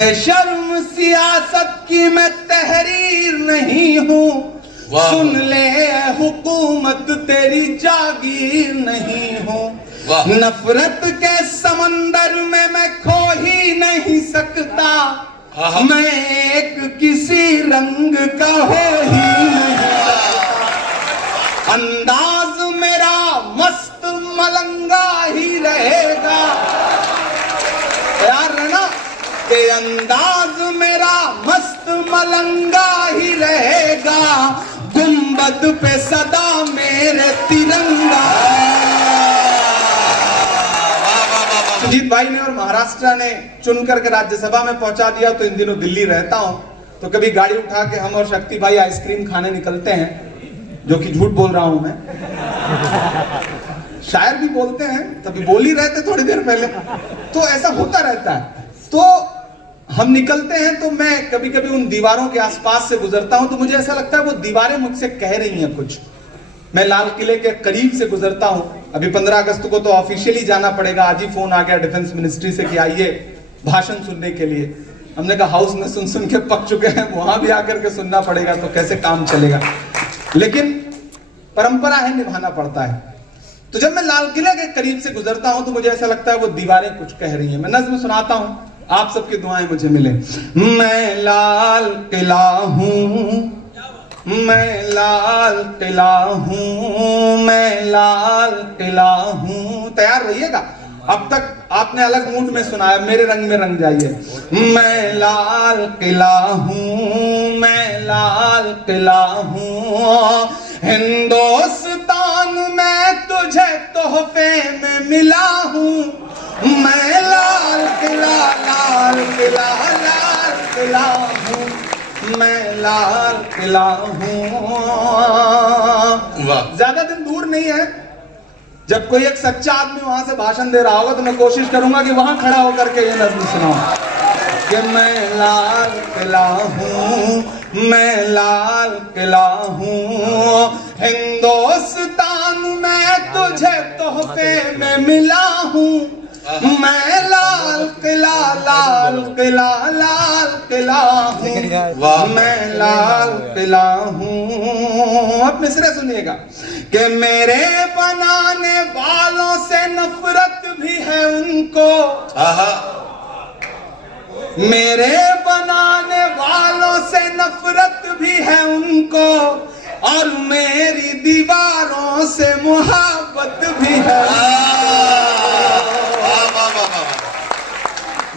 शर्म सियासत की मैं तहरीर नहीं हूँ, सुन ले हुकूमत तेरी जागीर नहीं हूँ। नफरत के समंदर में मैं खो ही नहीं सकता, मैं एक किसी रंग का हो ही नहीं सकता। अंदाज मेरा मस्त मलंगा ही रहेगा, यार ना कि अंदाज मेरा मस्त मलंगा ही रहेगा, गुंबद पे सदा मेरे तिरंगा। सुजीत भाई ने और महाराष्ट्र ने चुन करके राज्यसभा में पहुंचा दिया, तो इन दिनों दिल्ली रहता हूं, तो कभी गाड़ी उठा के हम और शक्ति भाई आइसक्रीम खाने निकलते हैं, जो कि झूठ बोल रहा हूं मैं, शायर भी बोलते हैं, तभी बोल ही रहे थे थोड़ी देर पहले, तो ऐसा होता रहता है। तो हम निकलते हैं तो मैं कभी कभी उन दीवारों के आसपास से गुजरता हूं, तो मुझे ऐसा लगता है वो दीवारें मुझसे कह रही हैं कुछ। मैं लाल किले के करीब से गुजरता हूं, अभी 15 अगस्त को तो ऑफिशियली जाना पड़ेगा, आज ही फोन आ गया डिफेंस मिनिस्ट्री से कि आइए भाषण सुनने के लिए। हमने कहा हाउस में सुन सुन के पक चुके हैं, वहां भी आकर के सुनना पड़ेगा, तो कैसे काम चलेगा। लेकिन परंपरा है, निभाना पड़ता है। तो जब मैं लाल किले के करीब से गुजरता हूं तो मुझे ऐसा लगता है वो दीवारें कुछ कह रही हैं। मैं नज़्म सुनाता हूं, आप सबकी दुआएं मुझे मिले। मैं लाल किला हूं, मैं लाल किला हूं, मैं लाल किला हूं। तैयार रहिएगा, अब तक आपने अलग मूड में सुनाया, मेरे रंग में रंग जाइए। मैं लाल किला हूं, मैं लाल किला हूं, हिंदुस्तान में तुझे तोहफे में मिला हूं। मैं लाल किला, लाल किला, लाल किला हूं, मैं लाल किला हूं। ज्यादा दिन दूर नहीं है जब कोई एक सच्चा आदमी वहां से भाषण दे रहा होगा, तो मैं कोशिश करूंगा कि वहां खड़ा होकर के ये नज़्म सुनाऊं कि मैं लाल किला हूं, मैं लाल किला हूं, हिंदुस्तान में तुझे तोहफे में मिला हूं। मैं लाल किला, लाल किला, लाल किला हूं, मैं लाल किला हूं। अब मिसरे सुनिएगा कि मेरे बनाने वालों से नफरत भी है उनको, मेरे बनाने वालों से नफरत भी है उनको, और मेरी दीवारों से मोहब्बत भी है।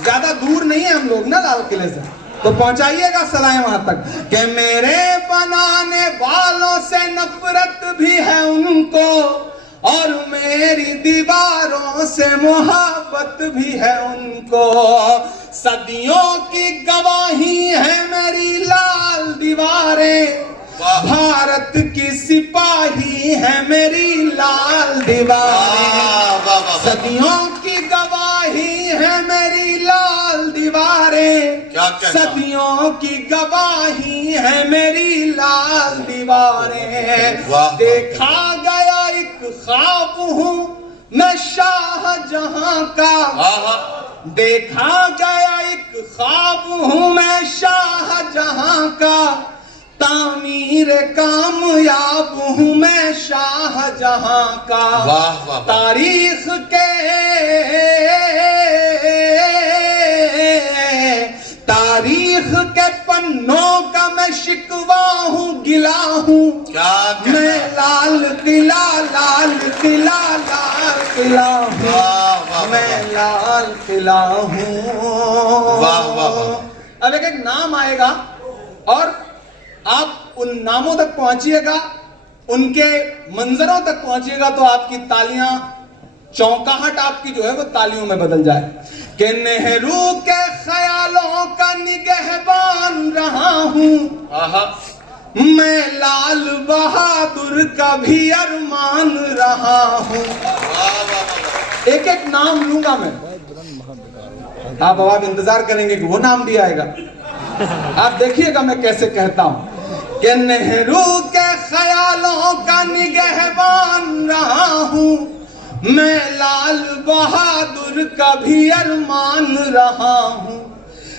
ज्यादा दूर नहीं है हम लोग ना लाल किले से, तो पहुंचाइएगा सलाह वहां तक कि मेरे बनाने वालों से नफरत भी है उनको, और मेरी दीवारों से मोहब्बत भी है उनको। सदियों की गवाही है मेरी लाल दीवारें, भारत की सिपाही है मेरी लाल दीवारें। सदियों की गवाही है मेरी लाल दीवारें, सदियों की गवाही है मेरी लाल दीवारें। देखा गया एक ख्वाब हूँ मैं शाहजहां का, देखा गया एक ख्वाब हूँ मैं शाहजहां का, तामीर कामयाब हूँ मैं शाहजहां का। तारीख के पन्नों का मैं शिकवा हूँ, गिला हूँ। मैं लाल किला, लाल किला, लाल किला हूँ, मैं लाल किला हूँ। अब एक नाम आएगा और आप उन नामों तक पहुंचिएगा, उनके मंजरों तक पहुंचिएगा, तो आपकी तालियां, चौंकाहट आपकी जो है वो तालियों में बदल जाए। कि नेहरू के ख्यालों का निगहबान रहा हूं, मैं लाल बहादुर का भी अरमान रहा हूं। एक एक नाम लूंगा मैं, आप इंतजार करेंगे कि वो नाम भी आएगा। आप देखिएगा मैं कैसे कहता हूं कि नेहरू के ख्यालों का निगहबान रहा हूं, मैं लाल बहादुर का भी अरमान रहा हूं।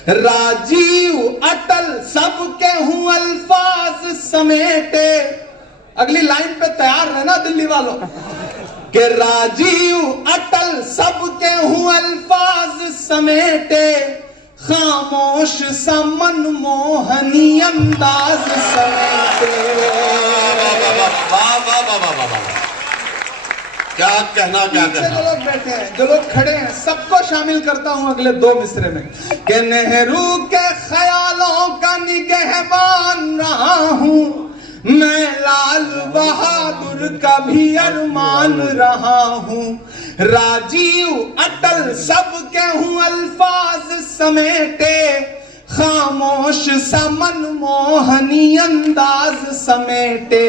राजीव अटल सबके हूं अल्फाज समेटे। अगली लाइन पे तैयार रहना दिल्ली वालों कि राजीव अटल सबके हूं अल्फाज समेटे, खामोश सा मनमोहनी अंदाज समेटे। क्या कहना, क्या कहना। जो लोग बैठे हैं, जो लोग खड़े हैं, सबको शामिल करता हूं अगले 2 मिसरे में कि नेहरू के ख्यालों का निगहबान रहा हूं मैं, लाल बहादुर का भी अरमान रहा हूं। राजीव अटल सबके हूं अल्फाज समेटे, खामोश सा मनमोहनी अंदाज समेटे।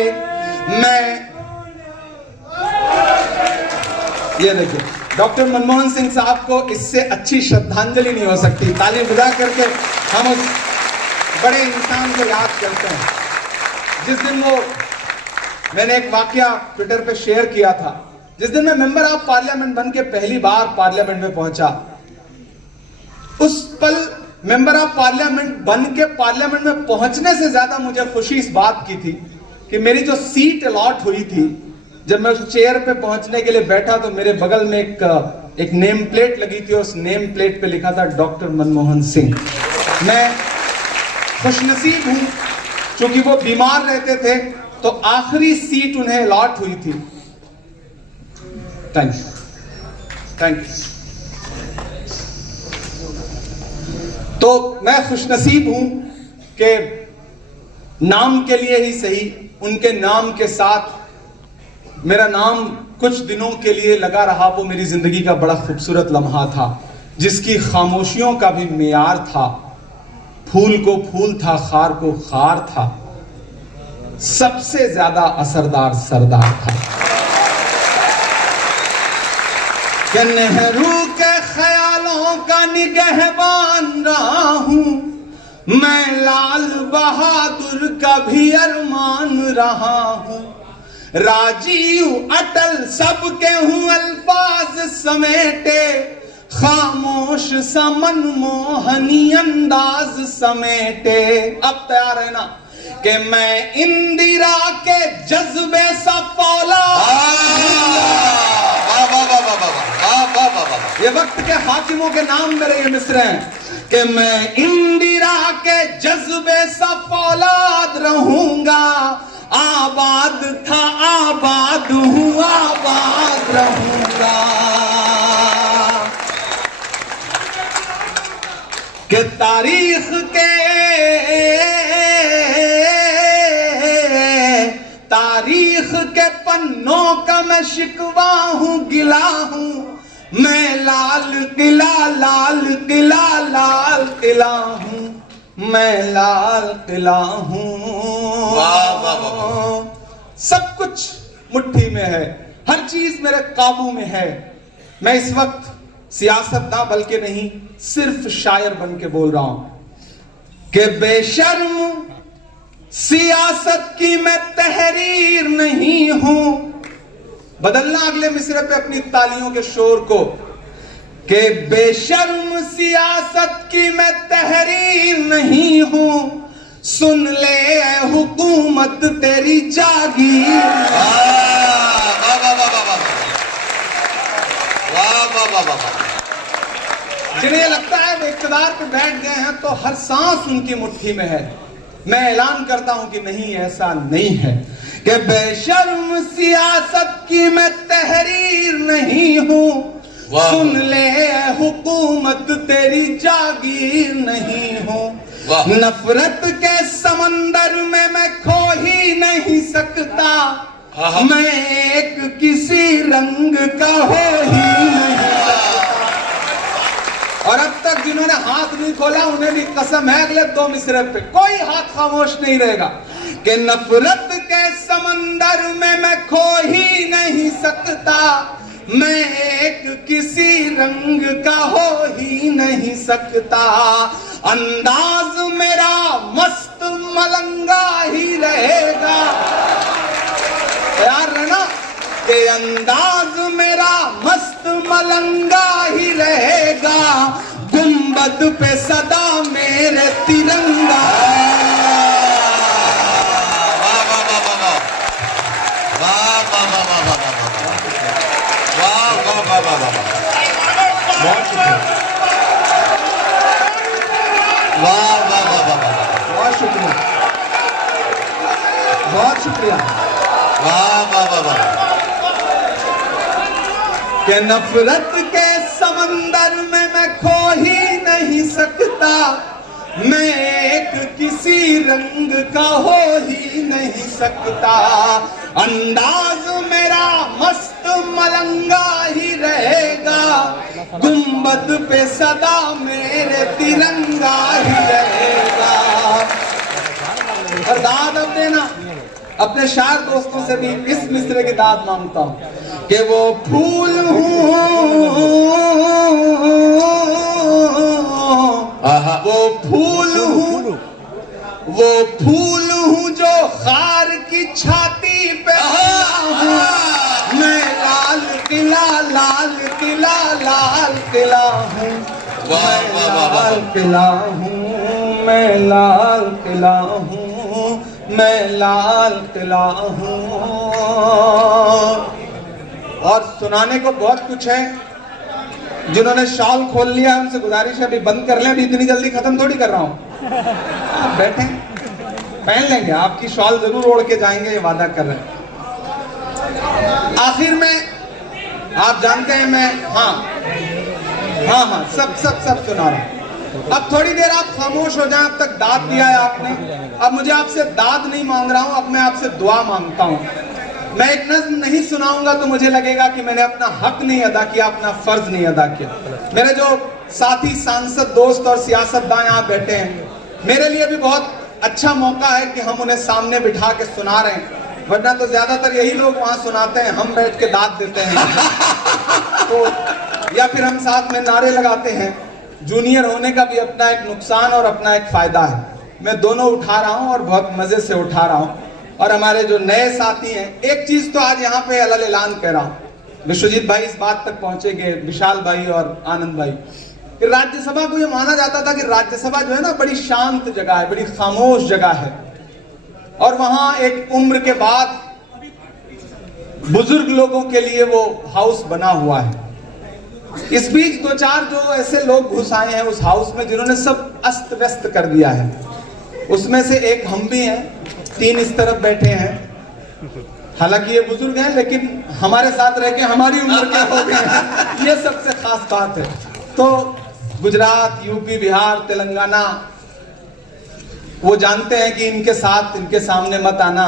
मैं ये देखिए, डॉक्टर मनमोहन सिंह साहब को इससे अच्छी श्रद्धांजलि नहीं हो सकती। ताली बजा करके हम उस बड़े इंसान को याद करते हैं। जिस दिन मैंने एक वाकया ट्विटर पे शेयर किया था, जिस दिन मैं मेंबर ऑफ पार्लियामेंट बन के पहली बार पार्लियामेंट में पहुंचा, उस पल मेंबर ऑफ पार्लियामेंट बन के पार्लियामेंट में पहुंचने से ज्यादा मुझे खुशी इस बात की थी कि मेरी जो सीट अलॉट हुई थी, जब मैं उस चेयर पे पहुंचने के लिए बैठा तो मेरे बगल में एक नेम प्लेट लगी थी। उस नेम प्लेट पे लिखा था डॉक्टर मनमोहन सिंह। मैं खुशनसीब हूं, क्योंकि वो बीमार रहते थे तो आखिरी सीट उन्हें अलॉट हुई थी। Thank you, thank you. तो मैं खुशनसीब हूं कि नाम के लिए ही सही, उनके नाम के साथ मेरा नाम कुछ दिनों के लिए लगा रहा। वो मेरी जिंदगी का बड़ा खूबसूरत लम्हा था, जिसकी खामोशियों का भी मेयार था। फूल को फूल था, खार को खार था, सबसे ज्यादा असरदार सरदार था। कि नेहरू के ख्यालों का निगहबान रहा हूं मैं, लाल बहादुर का भी अरमान रहा हूं। राजीव अटल सबके हूं अल्फाज समेटे, खामोश सा मनमोहनी अंदाज समेटे। अब तैयार है ना कि मैं इंदिरा के जज्बे सा फौला। ये वक्त के हाकिमों के नाम मेरे ये मिसरे हैं कि मैं इंदिरा के जज्बे सा फौलाद रहूंगा। आबाद था आबाद हूं, आबाद रहूंगा। कि तारीख के पन्नों का मैं शिकवा हूं, गिला हूं मैं। लाल किला लाल किला लाल किला हूं मैं, लाल किला हूं। सब कुछ मुट्ठी में है, हर चीज मेरे काबू में है। मैं इस वक्त सियासतदान बल्कि नहीं, सिर्फ शायर बन के बोल रहा हूं कि बेशर्म सियासत की मैं तहरीर नहीं हूं। बदलना अगले मिसरे पे अपनी तालियों के शोर को कि बेशर्म सियासत की मैं तहरीर नहीं हूं। सुन ले ऐ हुकूमत तेरी जागीर। जिन्हें ये लगता है वे इक़्तिदार पे बैठ गए हैं तो हर सांस उनकी मुट्ठी में है, मैं ऐलान करता हूं कि नहीं, ऐसा नहीं है। कि बेशर्म सियासत की मैं तहरीर नहीं हूं। सुन ले हुकूमत तेरी जागीर नहीं हूं। नफरत के समंदर में मैं खो ही नहीं सकता। मैं एक किसी रंग का हो ही नहीं सकता। और अब तक जिन्होंने हाथ नहीं खोला उन्हें भी कसम है अगले 2 मिसरे पे कोई हाथ खामोश नहीं रहेगा कि नफरत के समंदर में मैं खो ही नहीं सकता। मैं एक किसी रंग का हो ही नहीं सकता। अंदाज मेरा मस्त मलंगा ही रहेगा। यार रहना कि अंदाज मेरा मस्त मलंगा ही रहेगा। गुंबद पे सदा तिरंगा। बहुत शुक्रिया, बहुत शुक्रिया, बहुत शुक्रिया। कि नफरत के समंदर में मैं खो ही नहीं सकता, मैं एक किसी रंग का हो ही नहीं सकता, अंदाज मेरा मस्त मलंगा ही रहेगा, गुंबद पे सदा मेरे तिरंगा ही रहेगा। और दाद अब देना, अपने शायर दोस्तों से भी इस मिसरे की दाद मांगता हूं कि वो फूल हूँ, वो फूल हूँ, वो फूल हूँ जो खार की छाती पे हूँ, मैं लाल किला, लाल किला, लाल किला हूँ, मैं लाल किला हूँ, मैं लाल किला हूँ, मैं लाल किला हूँ। और सुनाने को बहुत कुछ है, जिन्होंने शॉल खोल लिया उनसे गुजारिश है अभी बंद कर लें, अभी इतनी जल्दी खत्म थोड़ी कर रहा हूं। आप बैठे पहन लेंगे, आपकी शॉल जरूर ओढ़ के जाएंगे, ये वादा कर रहे हैं। आखिर में आप जानते हैं मैं हाँ सब सुना रहा हूं। अब थोड़ी देर आप खामोश हो जाएं, अब तक दाद दिया है आपने, अब मुझे आपसे दाद नहीं मांग रहा हूं, अब मैं आपसे दुआ मांगता हूं। मैं एक नज़्म नहीं सुनाऊंगा तो मुझे लगेगा कि मैंने अपना हक नहीं अदा किया, अपना फर्ज नहीं अदा किया। मेरे जो साथी सांसद दोस्त और सियासतदान यहाँ बैठे हैं, मेरे लिए भी बहुत अच्छा मौका है कि हम उन्हें सामने बिठा के सुना रहे हैं, वरना तो ज्यादातर यही लोग वहां सुनाते हैं, हम बैठ के दाद देते हैं तो या फिर हम साथ में नारे लगाते हैं। जूनियर होने का भी अपना एक नुकसान और अपना एक फायदा है। मैं दोनों उठा रहा हूं और बहुत मजे से उठा रहा हूं। और हमारे जो नए साथी हैं, एक चीज तो आज यहाँ पे अलग ऐलान कह रहा हूं, विश्वजीत भाई इस बात तक पहुंचेंगे, विशाल भाई और आनंद भाई, कि राज्यसभा को ये माना जाता था कि राज्यसभा जो है ना बड़ी शांत जगह है, बड़ी खामोश जगह है, और वहां एक उम्र के बाद बुजुर्ग लोगों के लिए वो हाउस बना हुआ है। इस बीच दो चार जो ऐसे लोग घुस आए हैं उस हाउस में जिन्होंने सब अस्त व्यस्त कर दिया है, उसमें से एक हम भी हैं, 3 इस तरफ बैठे हैं। हालांकि ये बुजुर्ग हैं लेकिन हमारे साथ रह के हमारी उम्र के हो गए हैं, ये सबसे खास बात है। तो गुजरात, यूपी, बिहार, तेलंगाना, वो जानते हैं कि इनके साथ, इनके सामने मत आना,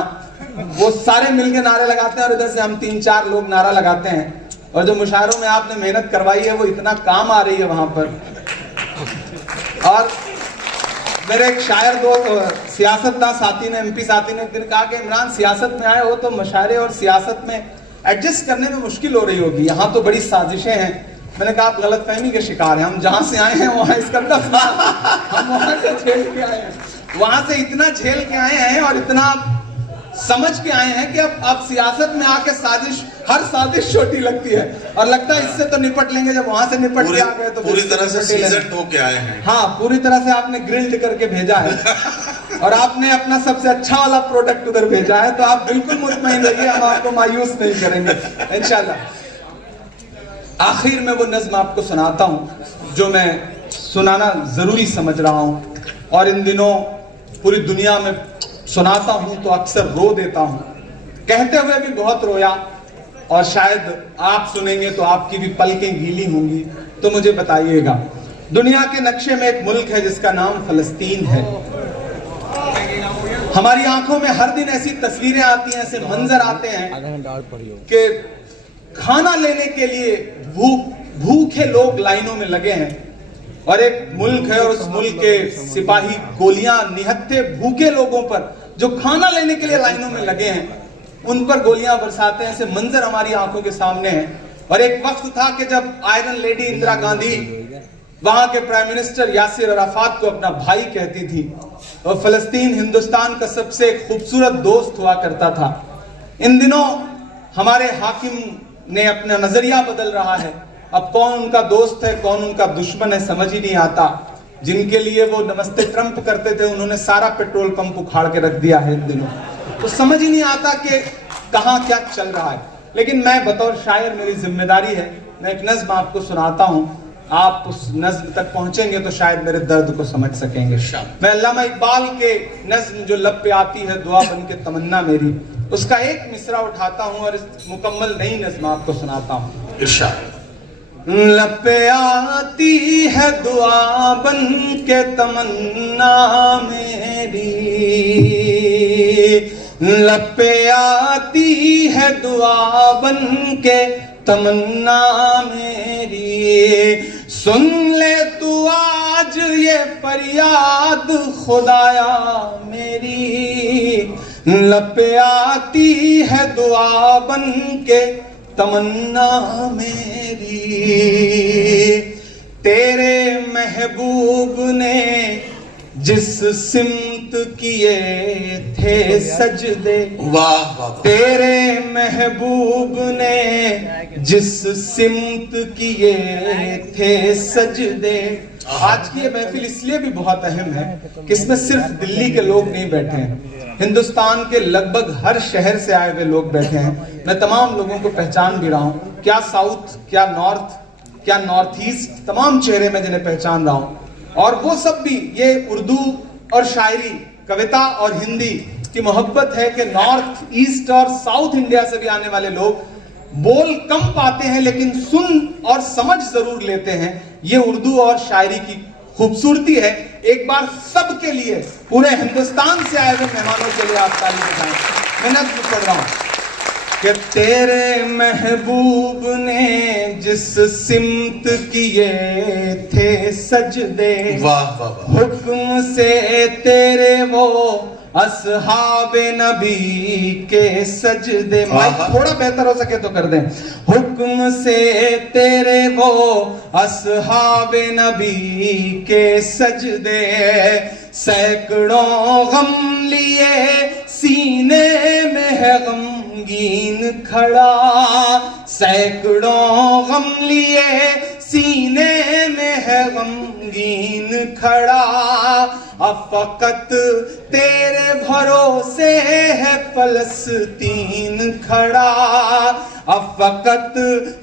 वो सारे मिलके नारे लगाते हैं और इधर से हम 3-4 लोग नारा लगाते हैं। और जो मुशायरों में आपने मेहनत करवाई है वो इतना काम आ रही है वहां पर। और मेरे एक शायर दोस्त सियासतदान साथी ने, एमपी साथी ने एक दिन कहा कि इमरान सियासत में आए हो तो मुशायरे और सियासत में एडजस्ट करने में मुश्किल हो रही होगी, यहाँ तो बड़ी साजिशें हैं। मैंने कहा आप गलतफहमी के शिकार हैं, हम जहां से आए हैं वहां इसका हम वहां से झेल के आए हैं, वहां से इतना झेल के आए हैं और इतना समझ के आए हैं कि अब सियासत में आके साजिश, हर साजिश छोटी लगती है और लगता है इससे तो निपट लेंगे, जब वहां से निपट के आ गए तो पूरी तरह से सीजन होके आए हैं। हाँ, पूरी तरह से आपने ग्रिल्ड करके भेजा है और आपने अपना सबसे अच्छा वाला प्रोडक्ट उधर भेजा है, तो आप बिल्कुल मुतमईन रहिए, हम आपको मायूस नहीं करेंगे इंशाल्लाह। आखिर में वो नज्म आपको सुनाता हूं जो मैं सुनाना जरूरी समझ रहा हूं और इन दिनों पूरी दुनिया में सुनाता हूं तो अक्सर रो देता हूं, कहते हुए भी बहुत रोया, और शायद आप सुनेंगे तो आपकी भी पलकें गीली होंगी। तो मुझे बताइएगा, दुनिया के नक्शे में एक मुल्क है जिसका नाम फलस्तीन है। हमारी आंखों में हर दिन ऐसी तस्वीरें आती हैं, ऐसे मंजर आते हैं कि खाना लेने के लिए भूखे लोग लाइनों में लगे हैं, और एक मुल्क है और उस मुल्क के सिपाही गोलियां निहत्थे भूखे लोगों पर जो खाना लेने के लिए लाइनों में लगे हैं उन पर गोलियां बरसाते हैं। ऐसे मंजर हमारी आंखों के सामने हैं। और एक वक्त था कि जब आयरन लेडी इंदिरा गांधी वहां के प्राइम मिनिस्टर यासिर अराफात को अपना भाई कहती थी, और फलस्तीन हिंदुस्तान का सबसे खूबसूरत दोस्त हुआ करता था। इन दिनों हमारे हाकिम ने अपना नजरिया बदल रहा है, अब कौन उनका दोस्त है कौन उनका दुश्मन है समझ ही नहीं आता। जिनके लिए वो नमस्ते ट्रंप करते थे, उन्होंने सारा पेट्रोल पंप उखाड़ के रख दिया है इन दिनों। तो समझ ही नहीं आता कि कहाँ क्या चल रहा है। लेकिन मैं बतौर शायर, मेरी जिम्मेदारी है, मैं एक नज्म आपको सुनाता हूँ। आप उस नज्म तक पहुंचेंगे तो शायद मेरे दर्द को समझ सकेंगे। मैं अल्लामा इकबाल के नज्म जो लब पे आती है दुआ बन के तमन्ना मेरी, उसका एक मिसरा उठाता हूँ और इस मुकम्मल नई नज्म आपको सुनाता हूँ। लब पे आती है दुआ बन के तमन्ना मेरी, लब पे आती है दुआ बन के तमन्ना मेरी। सुन ले तू आज ये फरियाद खुदाया मेरी, लब पे आती है दुआ बन के तमन्ना मेरी। तेरे महबूब ने जिस सिमत किए थे सजदे, वाह वाह, तेरे महबूब ने जिस सिमत किए थे सजदे। आज की ये महफिल इसलिए भी बहुत अहम है कि इसमें सिर्फ दिल्ली के लोग नहीं बैठे हैं, हिंदुस्तान के लगभग हर शहर से आए हुए लोग बैठे हैं। मैं तमाम लोगों को पहचान भी रहा हूँ, क्या साउथ, क्या नॉर्थ, क्या नॉर्थ ईस्ट, तमाम चेहरे में जिन्हें पहचान रहा हूँ। और वो सब भी ये उर्दू और शायरी, कविता और हिंदी की मोहब्बत है कि नॉर्थ ईस्ट और साउथ इंडिया से भी आने वाले लोग बोल कम पाते हैं लेकिन सुन और समझ जरूर लेते हैं। ये उर्दू और शायरी की खूबसूरती है। एक बार सबके लिए, पूरे हिंदुस्तान से आए हुए मेहमानों के लिए आप ताली बजाएं। मैं नज़्म पढ़ रहा हूं कि तेरे महबूब ने जिस सिमत किए थे सजदे, वाह वाह वाह, हुक्म से तेरे वो असहाबे नबी के सजदे। माइक थोड़ा बेहतर हो सके तो कर दें। हुक्म से तेरे वो असहाबे नबी के सजदे, सैकड़ों गम लिए सीने में है गमगीन खड़ा, सैकड़ों गम लिए सीने में है गमगीन खड़ा। अब फकत तेरे भरोसे है फलस्तीन खड़ा, अब फकत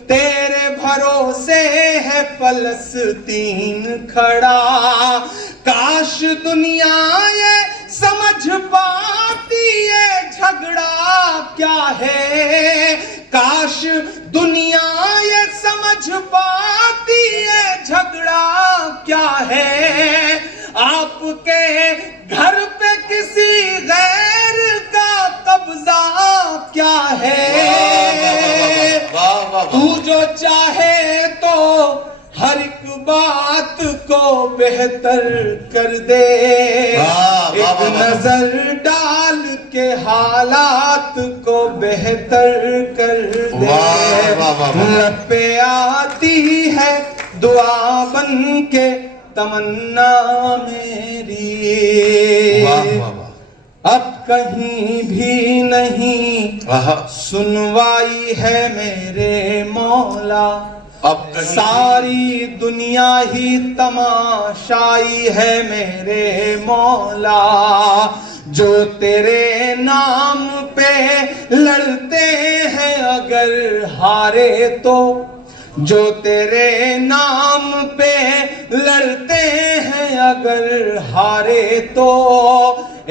तेरे भरोसे है फलस्तीन खड़ा। काश दुनिया ये समझ पाती ये झगड़ा क्या है, काश दुनिया ये समझ पाती ये झगड़ा क्या है। आपके घर पे किसी गैर का कब्जा क्या है। तू जो चाहे तो हर एक बात को बेहतर कर दे, एक नजर डाल के हालात को बेहतर कर दे। लब पे आती है दुआ बन के तमन्ना मेरी, अब कहीं भी नहीं सुनवाई है मेरे मौला, अब सारी दुनिया ही तमाशाई है मेरे मौला। जो तेरे नाम पे लड़ते हैं अगर हारे तो, जो तेरे नाम पे लड़ते हैं अगर हारे तो,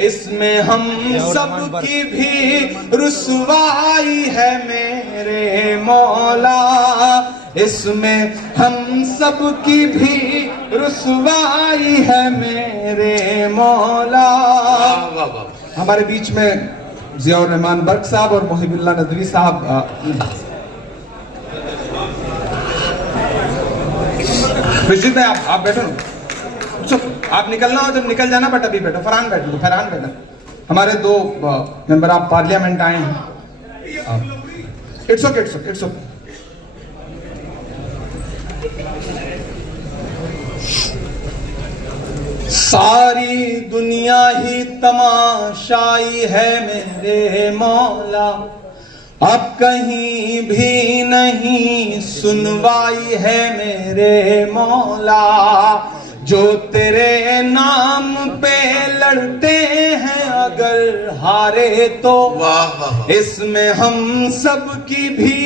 इसमें हम सब की भी रुसवाई है मेरे मौला, इसमें हम सब की भी रुसवाई है मेरे मौला। हमारे बीच में जियाउर रहमान बर्क साहब और मोहिबुल्लाह नदवी साहब। विश्वित भाई आप बैठो ना, आप निकलना हो जब निकल जाना, बट अभी बैठो। फरहान बैठ लो, फरहान बैठो। हमारे दो मेंबर ऑफ पार्लियामेंट आए हैं। It's okay, it's okay, it's okay. सारी दुनिया ही तमाशाई है मेरे मौला, अब कहीं भी नहीं सुनवाई है मेरे मौला। जो तेरे नाम पे लड़ते हैं अगर हारे तो वाह वाह वाह। इसमें हम सब की भी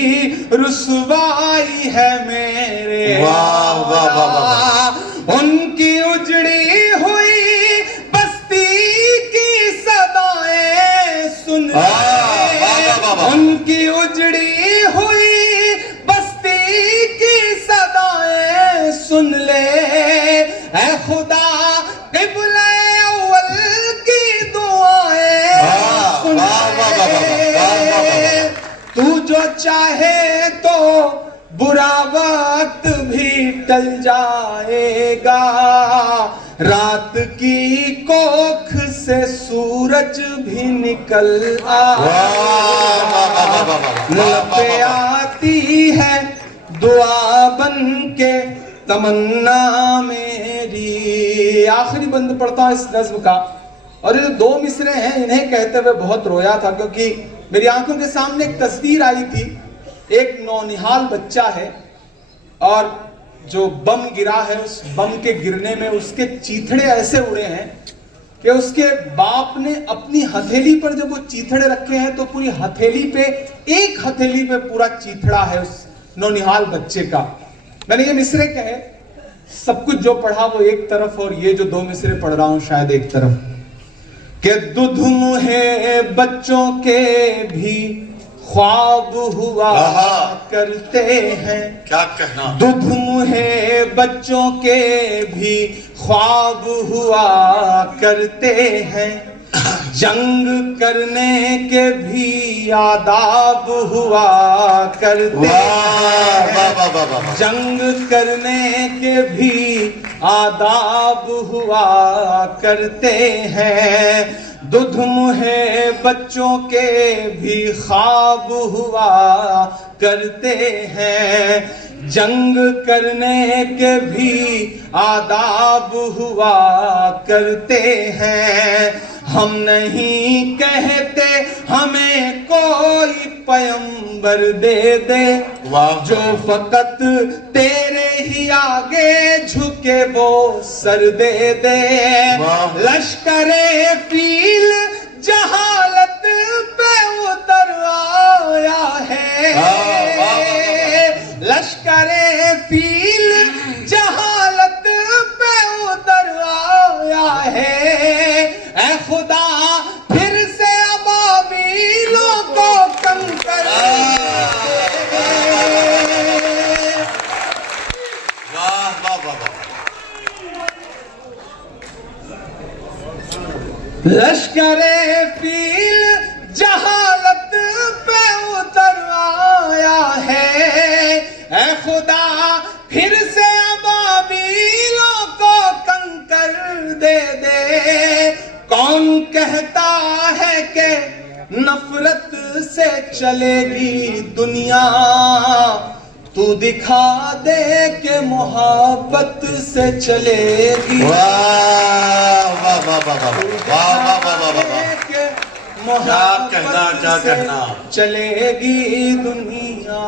रुसवाई है मेरे वाह वाह वाह वाह। उनकी उजड़ी हुई बस्ती की सदाएं सुन ले, उनकी उजड़ी हुई बस्ती की सदाएं सुन ले, ऐ खुदा क़िबले अव्वल की दुआएं सुन ले। तू जो चाहे तो बुरा वक्त भी टल जाएगा, रात की कोख से सूरज भी निकल पे आती है दुआ बन के तमन्ना मेरी। आखिरी बंद पढ़ता हूं इस नज्म का, और ये जो दो मिसरे हैं इन्हें कहते हुए बहुत रोया था, क्योंकि मेरी आंखों के सामने एक तस्वीर आई थी। एक नौनिहाल बच्चा है और जो बम गिरा है उस बम के गिरने में उसके चीथड़े ऐसे उड़े हैं कि उसके बाप ने अपनी हथेली पर जब वो चीथड़े रखे हैं तो पूरी हथेली पे, एक हथेली पे पूरा चीथड़ा है उस नौनिहाल बच्चे का। मैंने ये मिसरे कहे, सब कुछ जो पढ़ा वो एक तरफ और ये जो दो मिसरे पढ़ रहा हूं शायद एक तरफ, कि दुधुम है बच्चों के भी ख्वाब हुआ करते हैं। क्या कहना। दुधुम है बच्चों के भी ख्वाब हुआ करते हैं, जंग करने के भी आदाब हुआ करते हैं, जंग करने के भी आदाब हुआ करते हैं। दुधुम है बच्चों के भी ख्वाब हुआ करते हैं, जंग करने के भी आदाब हुआ करते हैं। हम नहीं कहते हमें कोई पैगंबर दे दे, जो फकत तेरे ही आगे झुके वो सर दे दे। लश्करे फील जहालत पे उतर आया है, लश्करे फील जहालत पे उतर आया है। ऐ खुदा फिर से अबाबीलों को कंकर लश्करे फील जहालत पे उतर आया है। ऐ खुदा फिर से अबाबीलों को कंकर दे दे। कौन कहता है कि नफरत से चलेगी दुनिया, तू दिखा दे कि मोहब्बत से चलेगी। क्या कहना चलेगी दुनिया।